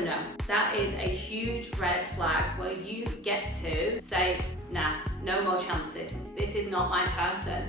a no. That is a huge red flag where you get to say, nah, no more chances. This is not my person.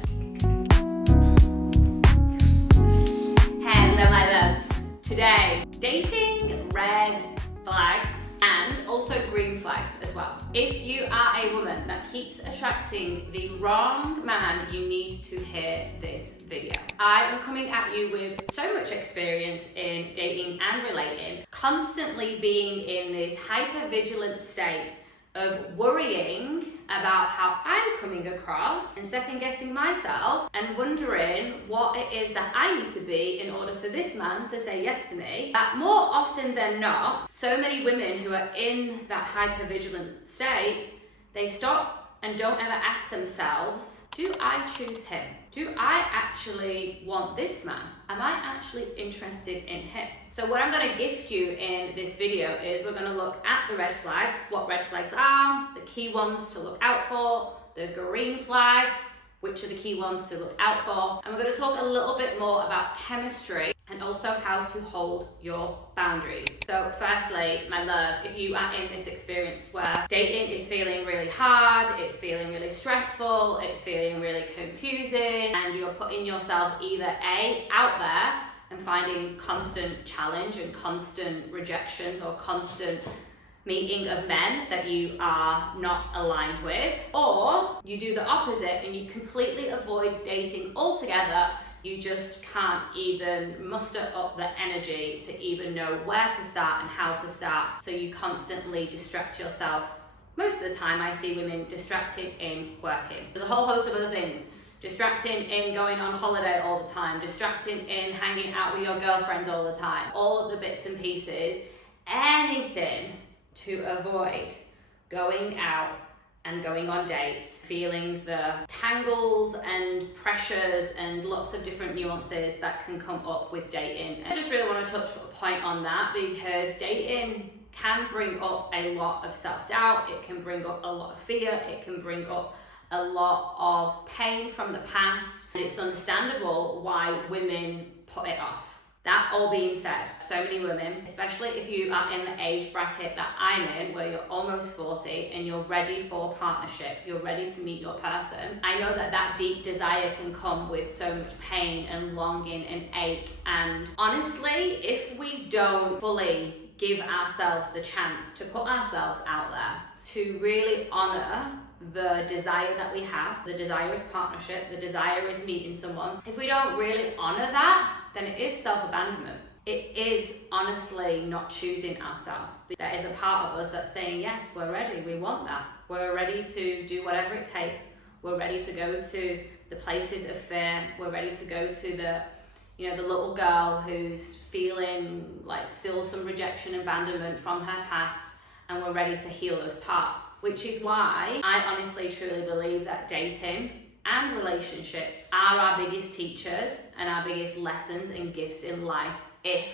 Hello, my loves. Today, dating red flags and also green flags as well. If you are a woman that keeps attracting the wrong man, you need to hear this video. I am coming at you with so much experience in dating and relating, constantly being in this hyper-vigilant state of worrying about how I'm coming across and second-guessing myself and wondering what it is that I need to be in order for this man to say yes to me. But more often than not, so many women who are in that hyper-vigilant state, they stop and don't ever ask themselves, do I choose him? Do I actually want this man? Am I actually interested in him? So what I'm gonna gift you in this video is we're gonna look at the red flags, what red flags are, the key ones to look out for, the green flags, which are the key ones to look out for. And we're gonna talk a little bit more about chemistry and also how to hold your boundaries. So firstly, my love, if you are in this experience where dating is feeling really hard, it's feeling really stressful, it's feeling really confusing, and you're putting yourself either A, out there and finding constant challenge and constant rejections or constant meeting of men that you are not aligned with, or you do the opposite and you completely avoid dating altogether. You just can't even muster up the energy to even know where to start and how to start. So you constantly distract yourself. Most of the time I see women distracting in working. There's a whole host of other things. Distracting in going on holiday all the time, distracting in hanging out with your girlfriends all the time, all of the bits and pieces, anything to avoid going out and going on dates, feeling the tangles and pressures and lots of different nuances that can come up with dating. I just really want to touch a point on that because dating can bring up a lot of self-doubt, it can bring up a lot of fear, it can bring up a lot of pain from the past, and it's understandable why women put it off. That all being said, so many women, especially if you are in the age bracket that I'm in, where you're almost 40 and you're ready for partnership, you're ready to meet your person, I know that that deep desire can come with so much pain and longing and ache. And honestly, if we don't fully give ourselves the chance to put ourselves out there, to really honor the desire that we have, the desire is partnership, the desire is meeting someone. If we don't really honor that, then it is self-abandonment. It is honestly not choosing ourselves. There is a part of us that's saying, yes, we're ready, we want that. We're ready to do whatever it takes. We're ready to go to the places of fear. We're ready to go to the little girl who's feeling like still some rejection and abandonment from her past, and we're ready to heal those parts. Which is why I honestly truly believe that dating and relationships are our biggest teachers and our biggest lessons and gifts in life if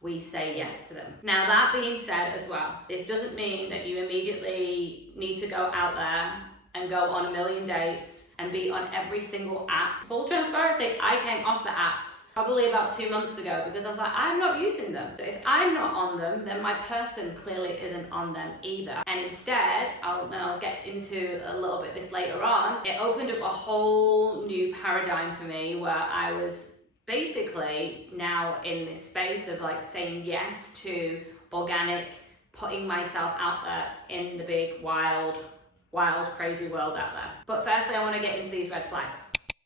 we say yes to them. Now, that being said as well, this doesn't mean that you immediately need to go out there and go on a million dates and be on every single app. Full transparency, I came off the apps probably about 2 months ago because I was like, I'm not using them. So if I'm not on them, then my person clearly isn't on them either. And instead, I'll get into a little bit this later on, it opened up a whole new paradigm for me where I was basically now in this space of like saying yes to organic, putting myself out there in the big wild, crazy world out there. But firstly, I want to get into these red flags.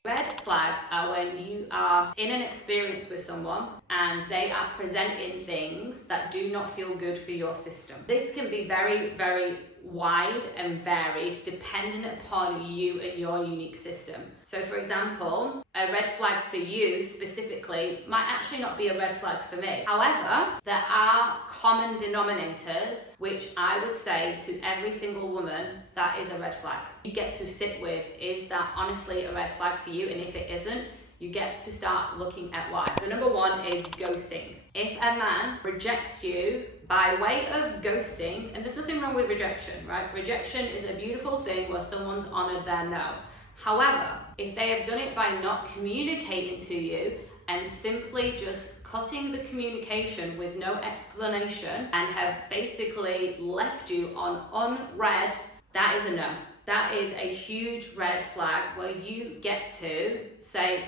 Red flags are when you are in an experience with someone and they are presenting things that do not feel good for your system. This can be very, very wide and varied depending upon you and your unique system. So for example, a red flag for you specifically might actually not be a red flag for me. However, there are common denominators which I would say to every single woman that is a red flag. You get to sit with, is that honestly a red flag for you? And if it isn't, you get to start looking at why. The number one is ghosting. If a man rejects you by way of ghosting, and there's nothing wrong with rejection, right? Rejection is a beautiful thing where someone's honored their no. However, if they have done it by not communicating to you and simply just cutting the communication with no explanation and have basically left you on unread, that is a no. That is a huge red flag where you get to say,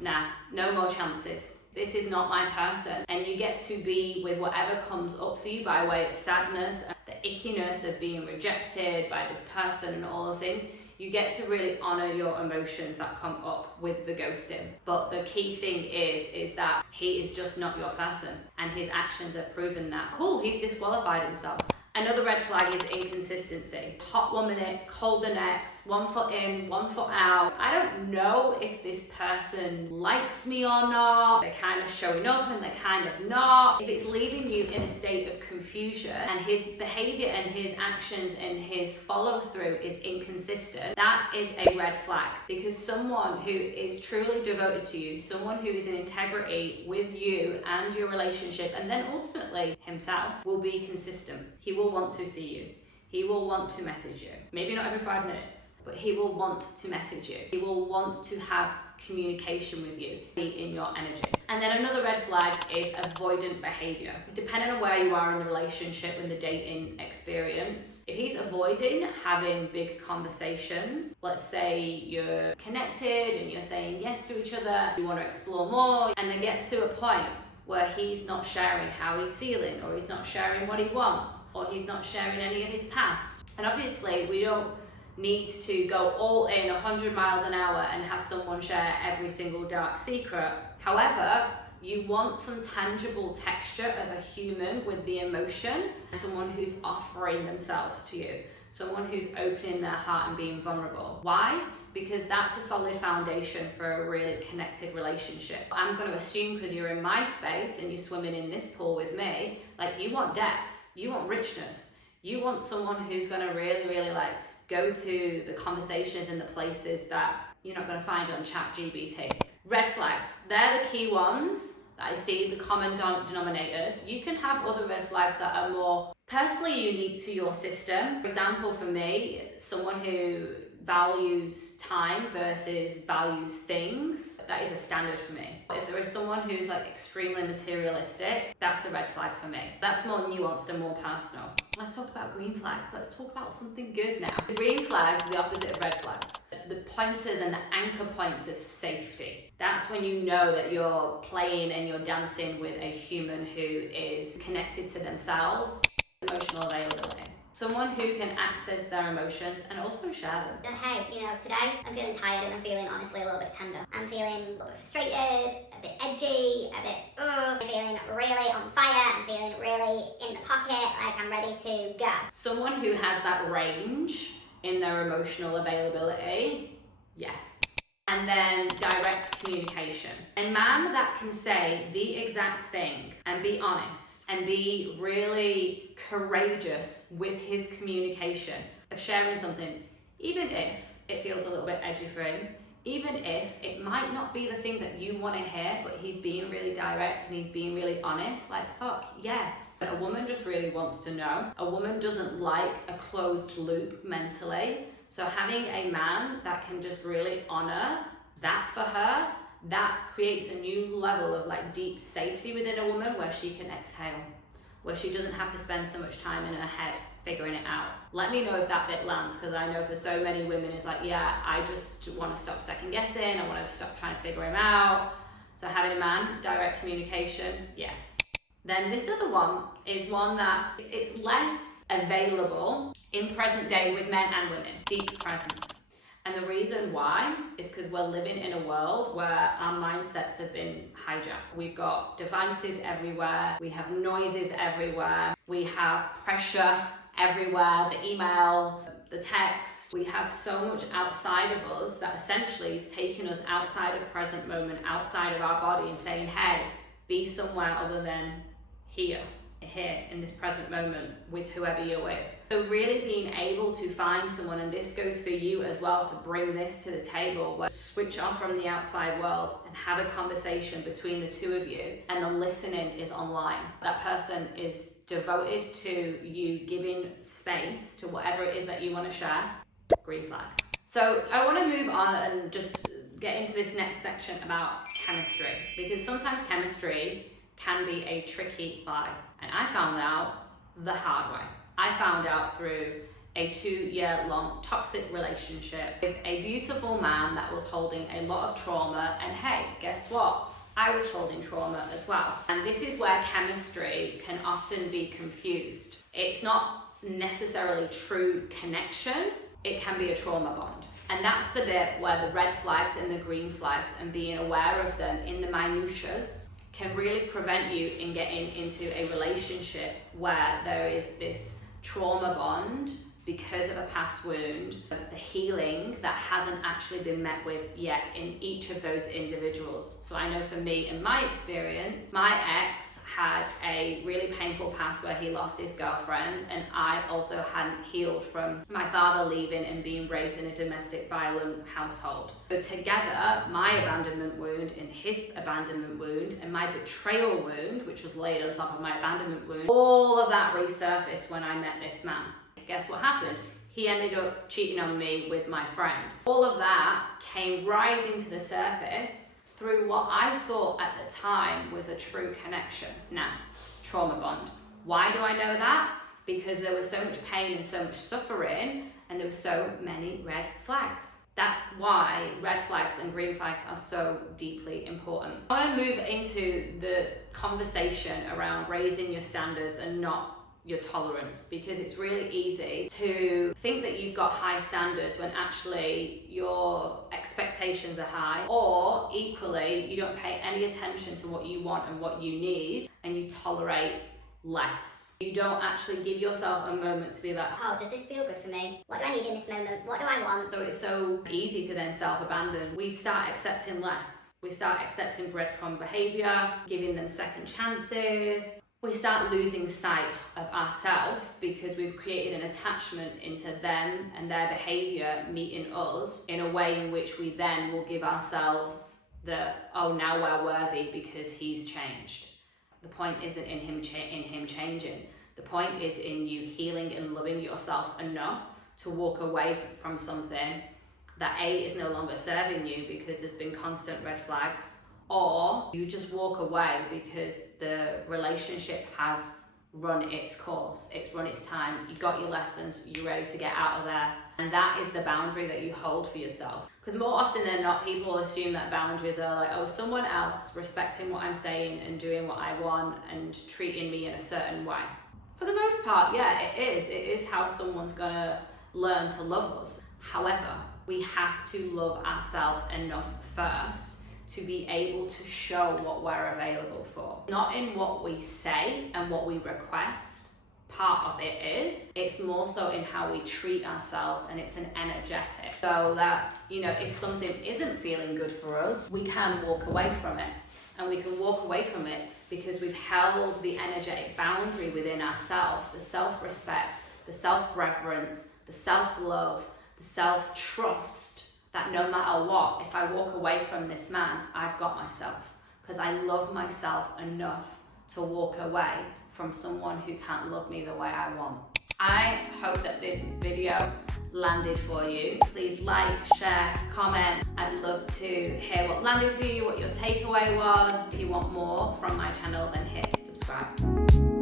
nah, no more chances. This is not my person. And you get to be with whatever comes up for you by way of sadness, the ickiness of being rejected by this person and all of things. You get to really honor your emotions that come up with the ghosting. But the key thing is that he is just not your person, and his actions have proven that. Cool, he's disqualified himself. Another red flag is inconsistency. Hot 1 minute, cold the next, 1 foot in, 1 foot out. I don't know if this person likes me or not. They're kind of showing up and they're kind of not. If it's leaving you in a state of confusion and his behavior and his actions and his follow through is inconsistent, that is a red flag, because someone who is truly devoted to you, someone who is in integrity with you and your relationship, and then ultimately himself, will be consistent. He will want to see you. He will want to message you. Maybe not every 5 minutes, but he will want to message you. He will want to have communication with you in your energy. And then another red flag is avoidant behavior. Depending on where you are in the relationship and the dating experience, if he's avoiding having big conversations, let's say you're connected and you're saying yes to each other, you want to explore more, and it gets to a point where he's not sharing how he's feeling, or he's not sharing what he wants, or he's not sharing any of his past. And obviously we don't need to go all in 100 miles an hour and have someone share every single dark secret. However, you want some tangible texture of a human with the emotion, someone who's offering themselves to you, someone who's opening their heart and being vulnerable. Why? Because that's a solid foundation for a really connected relationship. I'm going to assume, because you're in my space and you're swimming in this pool with me, like, you want depth, you want richness, you want someone who's going to really like go to the conversations and the places that you're not going to find on ChatGPT. Red flags, they're the key ones that I see, the common denominators. You can have other red flags that are more personally unique to your system. For example, for me, someone who values time versus values things, that is a standard for me. If there is someone who's like extremely materialistic, that's a red flag for me. That's more nuanced and more personal. Let's talk about green flags. Let's talk about something good now. The green flags are the opposite of red flags. The pointers and the anchor points of safety. That's when you know that you're playing and you're dancing with a human who is connected to themselves. Emotional availability. Someone who can access their emotions and also share them. And hey, today I'm feeling tired and I'm feeling honestly a little bit tender. I'm feeling a little bit frustrated, a bit edgy, I'm feeling really on fire, I'm feeling really in the pocket, like I'm ready to go. Someone who has that range in their emotional availability, yes. And then direct communication. A man that can say the exact thing and be honest and be really courageous with his communication of sharing something, even if it feels a little bit edgy for him, even if it might not be the thing that you want to hear, but he's being really direct and he's being really honest, like, fuck yes. A woman just really wants to know. A woman doesn't like a closed loop mentally. So having a man that can just really honor that for her, that creates a new level of like deep safety within a woman where she can exhale, where she doesn't have to spend so much time in her head figuring it out. Let me know if that bit lands, because I know for so many women it's like, yeah, I just want to stop second guessing, I want to stop trying to figure him out. So having a man, direct communication, yes. Then this other one is one that it's less available in present day with men and women, deep presence. And the reason why is because we're living in a world where our mindsets have been hijacked. We've got devices everywhere, we have noises everywhere, we have pressure everywhere, the email, the text. We have so much outside of us that essentially is taking us outside of present moment, outside of our body, and saying, hey, be somewhere other than here in this present moment with whoever you're with. So really being able to find someone, and this goes for you as well, to bring this to the table, where switch off from the outside world and have a conversation between the two of you, and the listening is online. That person is devoted to you giving space to whatever it is that you want to share. Green flag. So I want to move on and just get into this next section about chemistry, because sometimes chemistry can be a tricky flag. And I found out the hard way. I found out through a 2-year-long toxic relationship with a beautiful man that was holding a lot of trauma. And hey, guess what? I was holding trauma as well. And this is where chemistry can often be confused. It's not necessarily true connection, it can be a trauma bond. And that's the bit where the red flags and the green flags and being aware of them in the minutiae can really prevent you in getting into a relationship where there is this trauma bond because of a past wound, the healing that hasn't actually been met with yet in each of those individuals. So I know for me, in my experience, my ex had a really painful past where he lost his girlfriend, and I also hadn't healed from my father leaving and being raised in a domestic violent household. So together, my abandonment wound and his abandonment wound and my betrayal wound, which was laid on top of my abandonment wound, all of that resurfaced when I met this man. Guess what happened? He ended up cheating on me with my friend. All of that came rising to the surface through what I thought at the time was a true connection. Now, trauma bond. Why do I know that? Because there was so much pain and so much suffering, and there were so many red flags. That's why red flags and green flags are so deeply important. I want to move into the conversation around raising your standards and not your tolerance, because it's really easy to think that you've got high standards when actually your expectations are high, or equally you don't pay any attention to what you want and what you need, and you tolerate less. You don't actually give yourself a moment to be like, oh, does this feel good for me? What do I need in this moment? What do I want? So it's so easy to then self-abandon. We start accepting less. We start accepting breadcrumb behavior, giving them second chances. We start losing sight of ourselves because we've created an attachment into them and their behavior meeting us in a way in which we then will give ourselves the, oh, now we're worthy because he's changed. The point isn't in him changing. The point is in you healing and loving yourself enough to walk away from something that A, is no longer serving you because there's been constant red flags, or you just walk away because the relationship has run its course, it's run its time, you got your lessons, you're ready to get out of there. And that is the boundary that you hold for yourself. Because more often than not, people assume that boundaries are like, oh, someone else respecting what I'm saying and doing what I want and treating me in a certain way. For the most part, yeah, it is. It is how someone's gonna learn to love us. However, we have to love ourselves enough first to be able to show what we're available for. Not in what we say and what we request, part of it is. It's more so in how we treat ourselves, and it's an energetic. So that, you know, if something isn't feeling good for us, we can walk away from it. And we can walk away from it because we've held the energetic boundary within ourselves, the self-respect, the self-reverence, the self-love, the self-trust, that no matter what, if I walk away from this man, I've got myself. Because I love myself enough to walk away from someone who can't love me the way I want. I hope that this video landed for you. Please like, share, comment. I'd love to hear what landed for you, what your takeaway was. If you want more from my channel, then hit subscribe.